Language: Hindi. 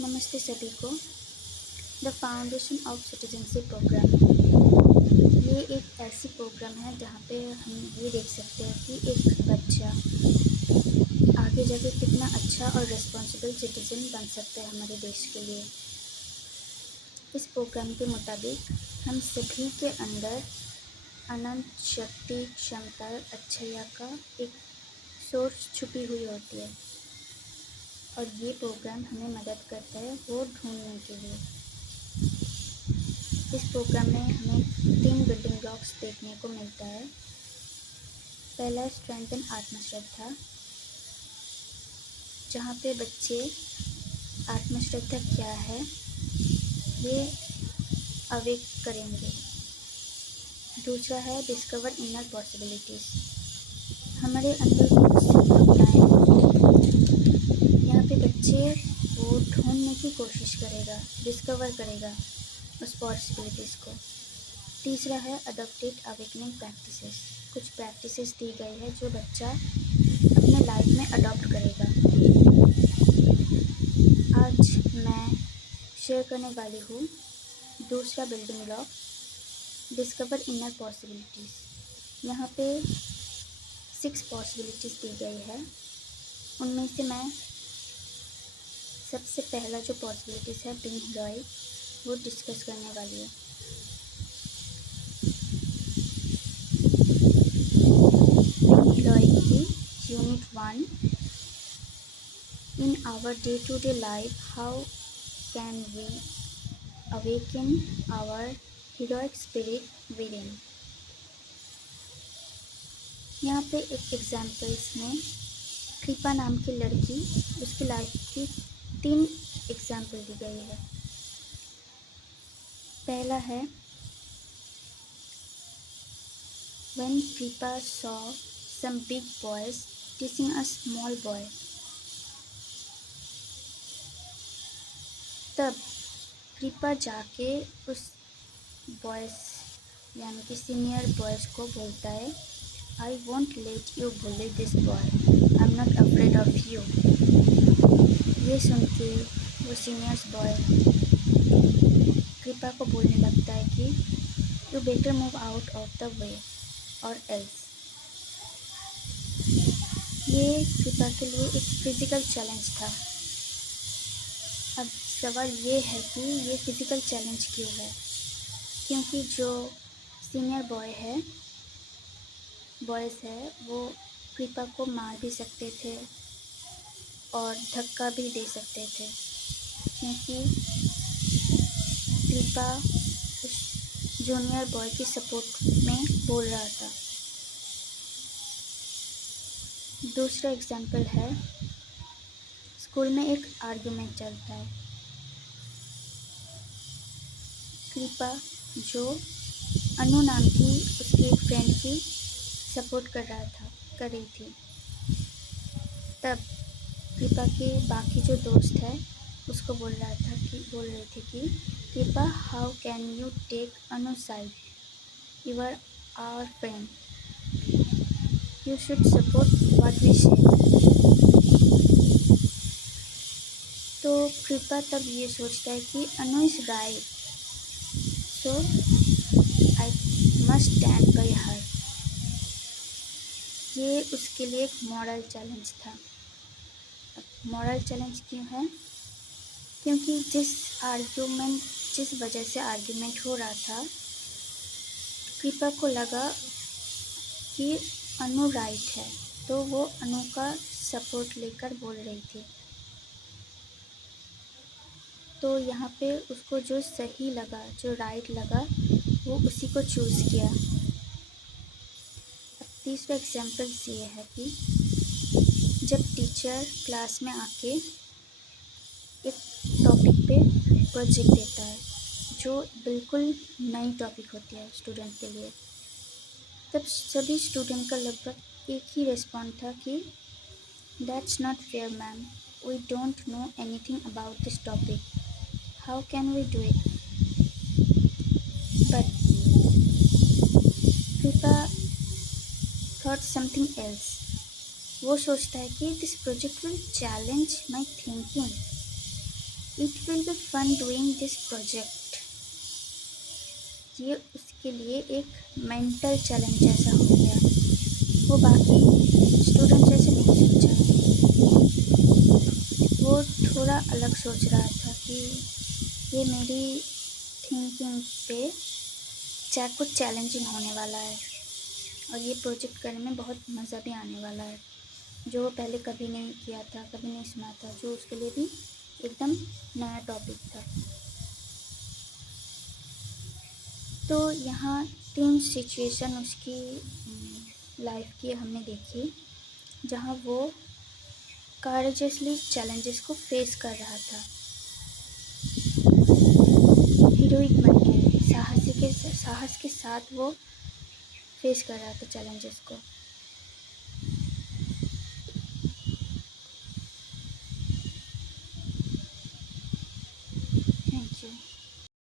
नमस्ते सभी को। The foundation of citizenship program ये एक ऐसी प्रोग्राम है जहाँ पे हम ये देख सकते हैं कि एक बच्चा आगे जाके कितना अच्छा और रिस्पॉन्सिबल सिटीजन बन सकता है हमारे देश के लिए। इस प्रोग्राम के मुताबिक हम सभी के अंदर अनंत शक्ति, क्षमता, अच्छाइयाँ का एक सोर्स छुपी हुई होती है और ये प्रोग्राम हमें मदद करता है वो ढूंढने के लिए। इस प्रोग्राम में हमें 3 बिल्डिंग ब्लॉक्स देखने को मिलता है। पहला स्ट्रेंथन आत्मश्रद्धा, जहाँ पे बच्चे आत्मश्रद्धा क्या है ये अवेक करेंगे। दूसरा है डिस्कवर इनर पॉसिबिलिटीज़, हमारे अंदर बहुत सी भावनाएं यहाँ पे बच्चे वो ढूंढने की कोशिश करेगा, डिस्कवर करेगा उस पॉसिबिलिटीज़ को। तीसरा है अडॉप्टेड अवेकनिंग प्रैक्टिसेस, कुछ प्रैक्टिसेस दी गई है जो बच्चा अपने लाइफ में अडॉप्ट करेगा। आज मैं शेयर करने वाली हूँ दूसरा building block, discover inner possibilities. यहाँ पे 6 पॉसिबिलिटीज़ दी गई है। उनमें से मैं सबसे पहला जो पॉसिबिलिटीज़ है बीइंग हीरोइक वो डिस्कस करने वाली हूँ। बीइंग हीरोइक की unit 1, in our day-to-day life, how can we awaken our heroic spirit within? यहाँ पे एक एग्जाम्पल्स में कृपा नाम की लड़की, उसकी लाइफ की 3 एग्जाम्पल दी गई है। पहला है when Kripa saw some big boys teasing a small boy, तब कृपा जाके उस बॉयज़ यानी कि सीनियर बॉयज़ को बोलता है I won't let you bully this boy, I am not afraid of you. ये सुन के वो सीनियर्स बॉय कृपा को बोलने लगता है कि you better move out of the way और एल्स। ये कृपा के लिए एक फिज़िकल चैलेंज था। अब सवाल ये है कि ये फिज़िकल चैलेंज क्यों है? क्योंकि जो सीनियर बॉयज़ है वो कृपा को मार भी सकते थे और धक्का भी दे सकते थे, क्योंकि कृपा उस जूनियर बॉय की सपोर्ट में बोल रहा था। दूसरा एग्जाम्पल है स्कूल में एक आर्गुमेंट चलता है। कृपा जो अनु नाम की उसकी एक फ्रेंड की सपोर्ट कर रही थी, तब कृपा के बाकी जो दोस्त है उसको बोल रही थी कि Kripa how can you take Anu side, you are our friend, you should support what we say. तो कृपा तब ये सोचता है कि Anu is right, so I must stand by her. ये उसके लिए एक मॉरल चैलेंज था। मॉरल चैलेंज क्यों है? क्योंकि जिस वजह से आर्ग्यूमेंट हो रहा था, कृपा को लगा कि अनु राइट है, तो वो अनु का सपोर्ट लेकर बोल रही थी। तो यहाँ पे उसको जो सही लगा, जो राइट लगा, वो उसी को चूज़ किया। अब तीसरा एग्जाम्पल ये है कि जब टीचर क्लास में आके एक टॉपिक पे प्रोजेक्ट देता है जो बिल्कुल नई टॉपिक होती है स्टूडेंट के लिए, तब सभी स्टूडेंट का लगभग एक ही रिस्पॉन्ड था कि that's not fair ma'am, we don't know anything about this topic, how can we do it. But Kripa thought something else. वो सोचता है कि this project will challenge my thinking, it will be fun doing this project. ये उसके लिए एक मेंटल चैलेंज जैसा हो गया। वो बाकी स्टूडेंट्स ऐसे नहीं सोचा, वो थोड़ा अलग सोच रहा था कि ये मेरी थिंकिंग पे कुछ चैलेंजिंग होने वाला है और ये प्रोजेक्ट करने में बहुत मज़ा भी आने वाला है, जो वो पहले कभी नहीं किया था, कभी नहीं सुना था, जो उसके लिए भी एकदम नया टॉपिक था। तो यहाँ 3 सिचुएशन उसकी लाइफ की हमने देखी, जहाँ वो करेजियसली चैलेंजेस को फेस कर रहा था, हीरोइक बन के साहस के साथ वो फेस कर रहा था चैलेंजेस को।